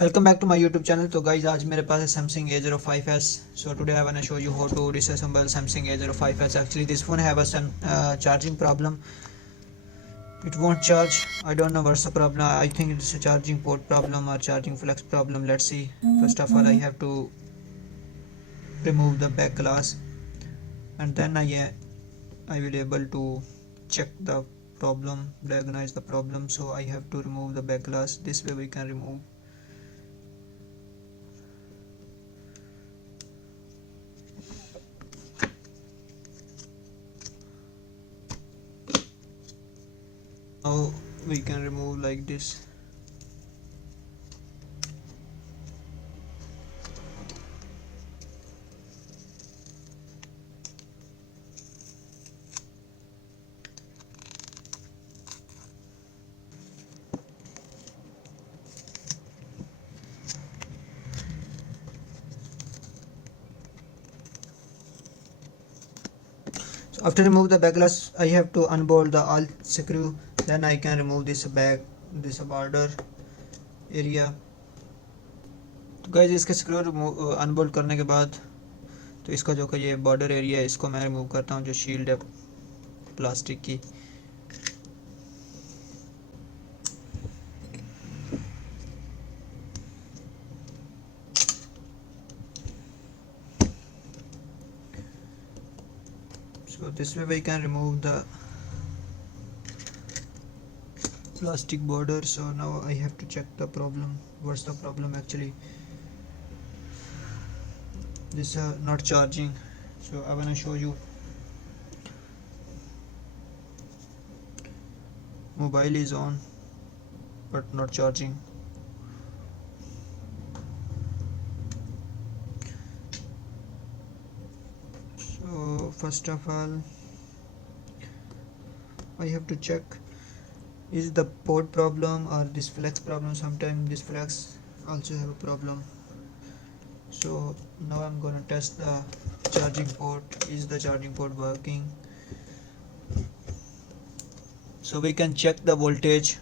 Welcome back to my YouTube channel. तो guys आज मेरे पास है Samsung A05S. So today I want to show you how to disassemble Samsung A05S. Actually this phone have a charging problem. It won't charge. I don't know what's the problem. I think it's a charging port problem or charging flex problem. Let's see. First of all I have to remove the back glass, and then I will able to check the problem, diagnose the problem. So I have to remove the back glass. This way we can remove. Now we can remove like this. So after remove the back glass, I have to unbolt the all screw. Then I can remove this border area. तो guys इसके screw अनबोल्ट करने के बाद तो इसका जो ये border area है इसको मैं रिमूव करता हूँ, जो शील्ड है प्लास्टिक की. So this way we can remove the plastic border. So now I have to check the problem. What's the problem actually? This not charging. So I wanna show you. Mobile is on but not charging. So first of all I have to check, is the port problem or this flex problem. Sometimes this flex also have a problem. So now I'm gonna test the charging port. Is the charging port working? So we can check the voltage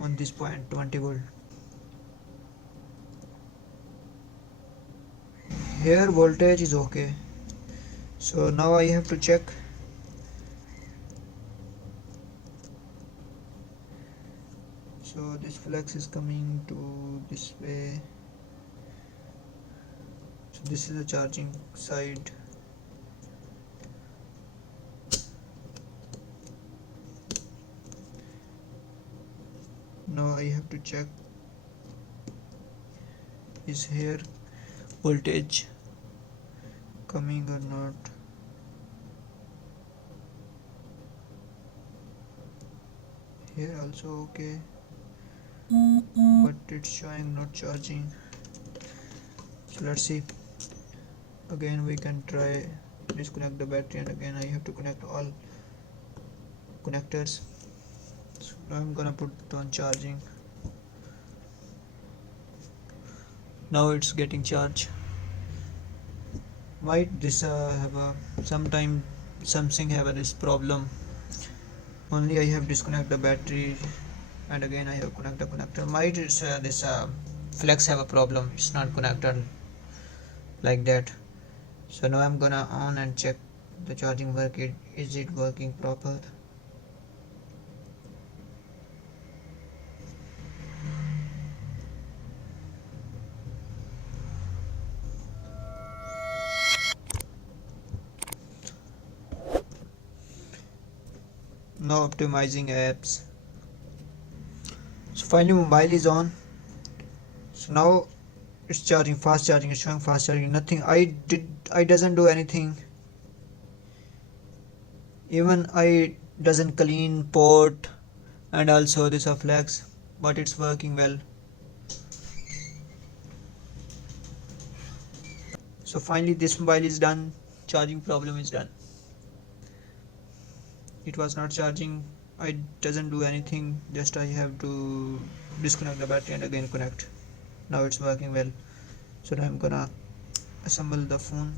on this point, 20 volt. Here voltage is okay. So now I have to check. So this flex is coming to this way. So this is the charging side. Now I have to check, is here voltage coming or not. Here also okay, but it's showing not charging. So let's see. Again we can try disconnect the battery, and again I have to connect all connectors. So now I'm gonna put it on charging. Now it's getting charged. Might this have a sometime Samsung have this problem. Only I have disconnect the battery, and again I have connect the connector. Might this flex have a problem. It's not connected like that. So now I'm gonna on and check the charging work. Is it working proper? Now optimizing apps. So finally mobile is on. So now it's charging, fast charging. It's showing fast charging. Nothing I doesn't do anything. Even I doesn't clean port, and also this a flex, but it's working well. So finally this mobile is done. Charging problem is done. It was not charging. I doesn't do anything. Just I have to disconnect the battery and again connect. Now it's working well. So now I'm gonna assemble the phone.